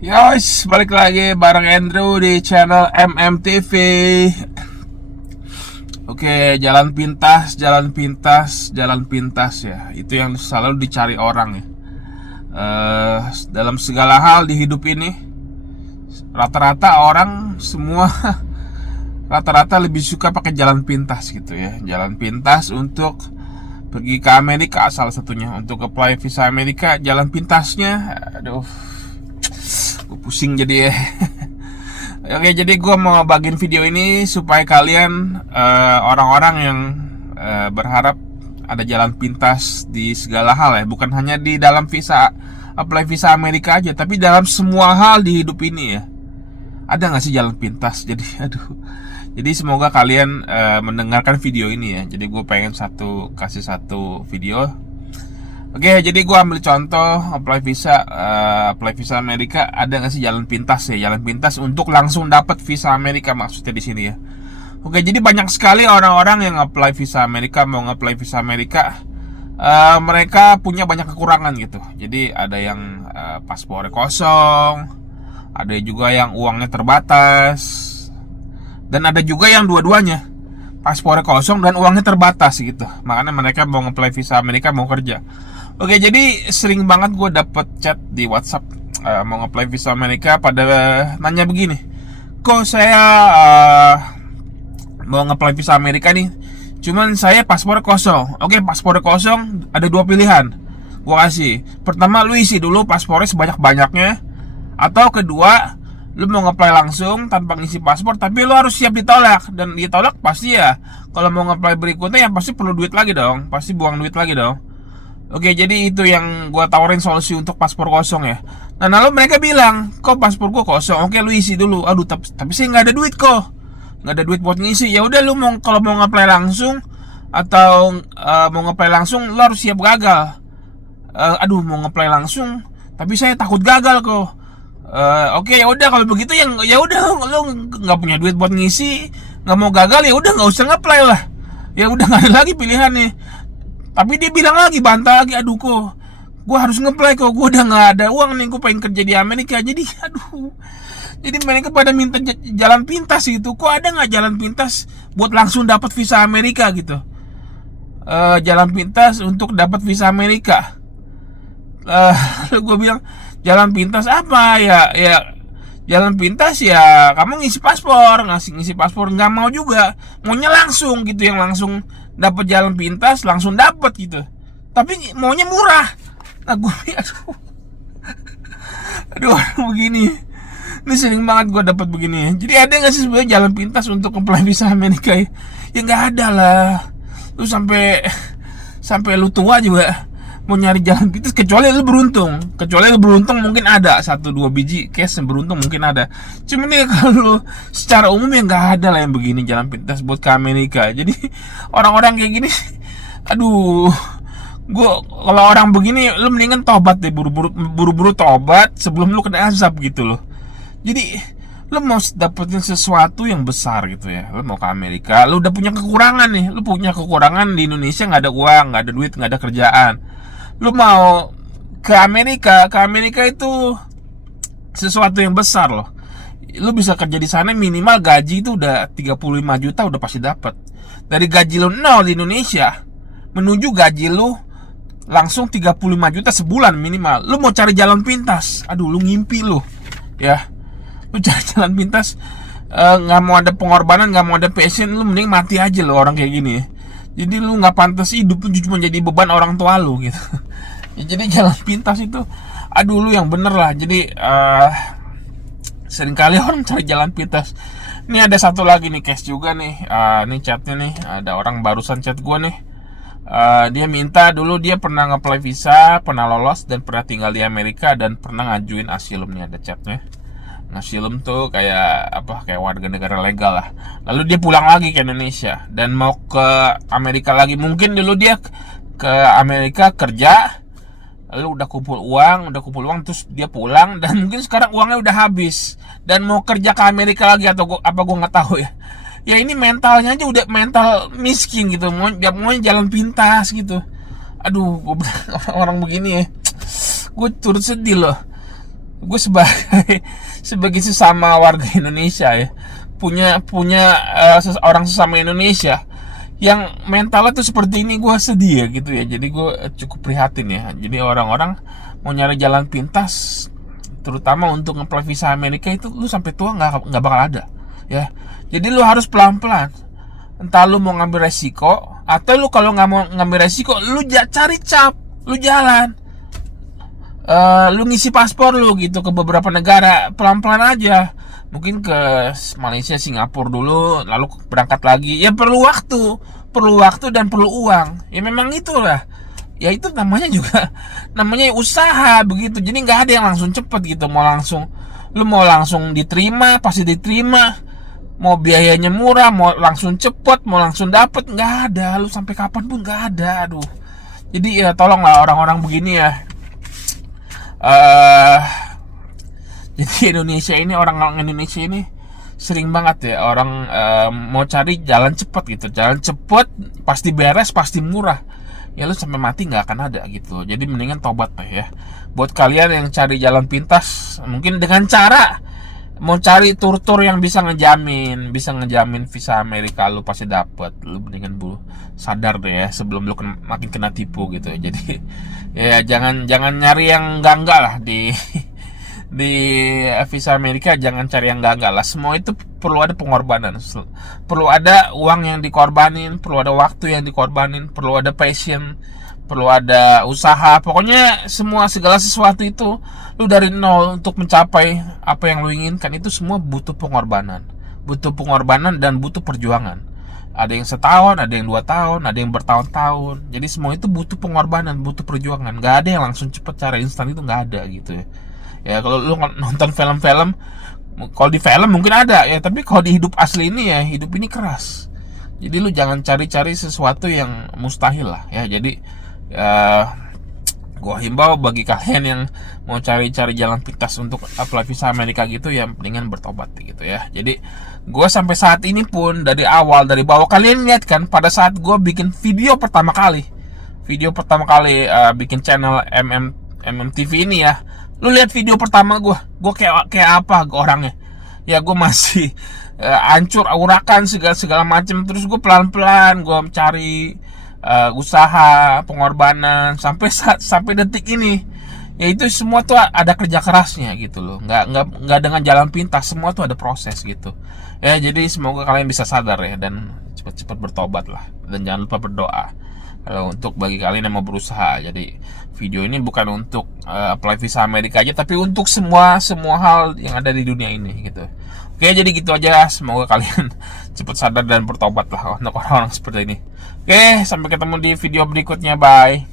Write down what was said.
Yos, balik lagi bareng Andrew di channel MMTV. Oke, jalan pintas, jalan pintas, jalan pintas ya. Itu yang selalu dicari orang ya. Dalam segala hal di hidup ini, rata-rata orang semua rata-rata lebih suka pakai jalan pintas gitu ya. Jalan pintas untuk pergi ke Amerika salah satunya. Untuk apply visa Amerika, jalan pintasnya, aduh, gue pusing jadi ya. Oke, jadi gue mau bagiin video ini supaya kalian orang-orang yang berharap ada jalan pintas di segala hal ya, bukan hanya di dalam visa apply visa Amerika aja, tapi dalam semua hal di hidup ini ya. Ada nggak sih jalan pintas? Jadi jadi semoga kalian mendengarkan video ini ya. Jadi gue pengen kasih satu video. Oke, jadi gue ambil contoh apply visa Amerika. Ada nggak sih jalan pintas ya? Jalan pintas untuk langsung dapat visa Amerika maksudnya di sini ya. Oke, jadi banyak sekali orang-orang yang apply visa Amerika, mau nge-apply visa Amerika. Mereka punya banyak kekurangan gitu. Jadi ada yang paspornya kosong, ada juga yang uangnya terbatas, dan ada juga yang dua-duanya, paspornya kosong dan uangnya terbatas gitu. Makanya mereka mau nge-apply visa Amerika, mau kerja. Oke, jadi sering banget gue dapet chat di WhatsApp mau nge-apply visa Amerika pada nanya begini, kok saya mau nge-apply visa Amerika nih, cuman saya paspor kosong. Oke, paspor kosong ada dua pilihan gue kasih. Pertama, lu isi dulu paspornya sebanyak-banyaknya. Atau kedua, lu mau nge-apply langsung tanpa ngisi paspor, tapi lu harus siap ditolak. Dan ditolak pasti ya, kalau mau nge-apply berikutnya ya pasti perlu duit lagi dong, pasti buang duit lagi dong. Oke, jadi itu yang gue tawarin solusi untuk paspor kosong ya. Nah, lalu mereka bilang, kok paspor gue kosong? Oke, lu isi dulu. Aduh, tapi saya nggak ada duit kok, nggak ada duit buat ngisi. Ya udah, lu kalau mau nge-apply langsung atau mau nge-apply langsung, lu harus siap gagal. Aduh, mau nge-apply langsung, tapi saya takut gagal kok. Oke, ya udah kalau begitu ya udah, lu nggak punya duit buat ngisi, nggak mau gagal, ya udah nggak usah nge-apply lah. Ya udah, nggak ada lagi pilihan nih. Tapi dia bilang lagi, bantah lagi, aduh kok gue harus nge-apply kok, gue udah nggak ada uang nih, gue pengen kerja di Amerika. Jadi aduh, jadi mereka pada minta jalan pintas gitu. Kok ada nggak jalan pintas buat langsung dapat visa Amerika gitu? Jalan pintas untuk dapat visa Amerika. Gue bilang, jalan pintas apa ya? Ya jalan pintas ya kamu ngisi paspor, ngisi paspor. Nggak mau juga, maunya langsung gitu, yang langsung dapat jalan pintas, langsung dapat gitu. Tapi maunya murah. Nah, gue aduh begini. Ini sering banget gue dapat begini. Jadi ada nggak sih sebenarnya jalan pintas untuk apply visa Amerika ya? Ya nggak ada lah. Lu sampai lu tua juga mau nyari jalan pintas, kecuali lu beruntung mungkin ada 1-2 biji case yang beruntung, mungkin ada. Cuman ya kalau secara umum ya nggak ada lah yang begini jalan pintas buat ke Amerika. Jadi orang-orang kayak gini, aduh, gue kalau orang begini, lu mendingan tobat deh, buru-buru tobat sebelum lu kena azab gitu loh. Jadi lu mau dapetin sesuatu yang besar gitu ya, lu mau ke Amerika, lu udah punya kekurangan nih, lu punya kekurangan di Indonesia, nggak ada uang, nggak ada duit, nggak ada kerjaan. Lu mau ke Amerika itu sesuatu yang besar loh. Lu bisa kerja di sana, minimal gaji itu udah 35 juta udah pasti dapat. Dari gaji lu 0 di Indonesia menuju gaji lu langsung 35 juta sebulan minimal. Lu mau cari jalan pintas, aduh lu ngimpi lu ya. Lu cari jalan pintas, nggak mau ada pengorbanan, nggak mau ada passion, lu mending mati aja lo orang kayak gini. Jadi lu nggak pantas hidup, lu cuma jadi beban orang tua lu gitu. Ya, jadi jalan pintas itu, aduh lu yang bener lah. Jadi seringkali orang cari jalan pintas. Ini ada satu lagi nih case juga nih. Ini chatnya nih, ada orang barusan chat gue nih. Dia minta dulu dia pernah nge-apply visa, pernah lolos dan pernah tinggal di Amerika dan pernah ngajuin asylum. Nih ada chatnya. Asylum tuh kayak apa, kayak warga negara legal lah. Lalu dia pulang lagi ke Indonesia dan mau ke Amerika lagi. Mungkin dulu dia ke Amerika kerja, lalu udah kumpul uang terus dia pulang, dan mungkin sekarang uangnya udah habis dan mau kerja ke Amerika lagi atau apa gue nggak tahu ya. Ya ini mentalnya aja udah mental miskin gitu, mau jalan pintas gitu. Aduh, orang begini ya, gue turut sedih loh. gue sebagai sebagai sesama warga Indonesia ya, punya punya orang sesama Indonesia yang mentalnya tuh seperti ini, gue sedih ya gitu ya. Jadi gue cukup prihatin ya. Jadi orang-orang mau nyari jalan pintas, terutama untuk ngeplay visa Amerika itu, lu sampai tua nggak bakal ada ya. Jadi lu harus pelan-pelan. Entah lu mau ngambil resiko, atau lu kalau nggak mau ngambil resiko, lu cari cap, lu jalan. Lu ngisi paspor lu gitu ke beberapa negara pelan-pelan aja. Mungkin ke Malaysia, Singapura dulu, lalu berangkat lagi. Ya perlu waktu dan perlu uang. Ya memang itulah. Ya itu namanya juga namanya usaha begitu. Jadi nggak ada yang langsung cepet gitu. Lu mau langsung diterima, pasti diterima. Mau biayanya murah, mau langsung cepet, mau langsung dapet, nggak ada. Lu sampai kapan pun nggak ada. Aduh. Jadi ya tolonglah orang-orang begini ya. Jadi orang Indonesia ini sering banget ya orang mau cari jalan cepet gitu. Jalan cepet pasti beres, pasti murah. Ya lu sampai mati nggak akan ada gitu. Jadi mendingan tobat deh ya. Buat kalian yang cari jalan pintas, mungkin dengan cara mau cari tur-tur yang bisa ngejamin visa Amerika lu pasti dapet. Lu mendingan sadar deh ya sebelum lu makin kena tipu gitu. Jadi ya jangan nyari yang enggak lah di visa Amerika. Jangan cari yang enggak lah. Semua itu perlu ada pengorbanan, perlu ada uang yang dikorbanin, perlu ada waktu yang dikorbanin, perlu ada passion, perlu ada usaha. Pokoknya segala sesuatu itu lu dari nol untuk mencapai apa yang lu inginkan, itu semua butuh pengorbanan dan butuh perjuangan. Ada yang setahun, ada yang 2 tahun, ada yang bertahun-tahun. Jadi semua itu butuh pengorbanan, butuh perjuangan. Gak ada yang langsung cepet, cara instan itu gak ada gitu ya. Ya kalau lu nonton film-film, kalau di film mungkin ada ya, tapi kalau di hidup asli ini ya, hidup ini keras. Jadi lu jangan cari-cari sesuatu yang mustahil lah ya. Jadi gue himbau bagi kalian yang mau cari-cari jalan pintas untuk apply visa Amerika gitu ya, mendingan bertobat gitu ya. Jadi gue sampai saat ini pun dari bawah, kalian lihat kan pada saat gue bikin video pertama kali bikin channel MMTV ini ya, lu lihat video pertama gue kayak apa orangnya ya. Gue masih hancur aurakan segala macam. Terus gue pelan-pelan gue mencari usaha, pengorbanan sampai detik ini. Ya itu semua tuh ada kerja kerasnya gitu loh. Nggak dengan jalan pintas, semua tuh ada proses gitu. Ya jadi semoga kalian bisa sadar ya, dan cepat-cepat bertobat lah, dan jangan lupa berdoa. Kalau untuk bagi kalian yang mau berusaha. Jadi video ini bukan untuk apply visa Amerika aja, tapi untuk semua hal yang ada di dunia ini gitu. Oke, jadi gitu aja. Semoga kalian cepat sadar dan bertobat lah untuk orang-orang seperti ini. Oke, sampai ketemu di video berikutnya. Bye.